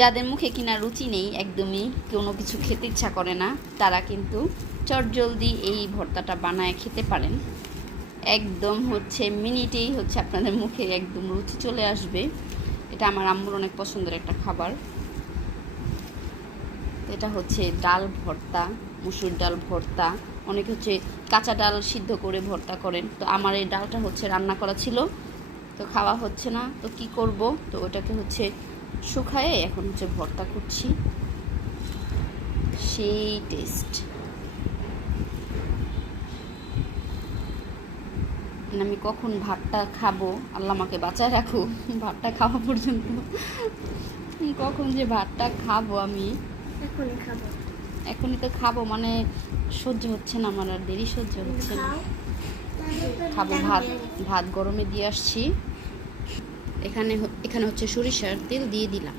যাদের মুখে কিনা রুচি নেই, একদমই কোনো কিছু খেতে ইচ্ছা করে না, তারা কিন্তু চটজলদি এই ভর্তাটা বানায় খেতে পারেন। একদম হচ্ছে মিনিটেই হচ্ছে আপনাদের মুখে একদম রুচি চলে আসবে। এটা আমার আম্মুর অনেক পছন্দের একটা খাবার। এটা হচ্ছে ডাল ভর্তা, মুসুর ডাল ভর্তা। অনেকে হচ্ছে কাঁচা ডাল সিদ্ধ করে ভর্তা করেন, তো আমার এই ডালটা হচ্ছে রান্না করা ছিল, তো খাওয়া হচ্ছে না, তো কি করব, তো ওটাকে হচ্ছে শুকায়ে এখন হচ্ছে ভর্তা করছি। সেই টেস্ট। আমি কখন ভাতটা খাবো, আল্লাহ আমাকে বাঁচায় রাখো ভাতটা খাওয়া পর্যন্ত। কখন যে ভাতটা খাবো আমি, এখনই খাবো। এখনই তো খাবো, মানে সহ্য হচ্ছে না আমার, আর দেরি সহ্য হচ্ছে না। খাবো ভাত, ভাত গরমে দিয়ে আসছি। এখানে এখানে হচ্ছে সরিষার তেল দিয়ে দিলাম।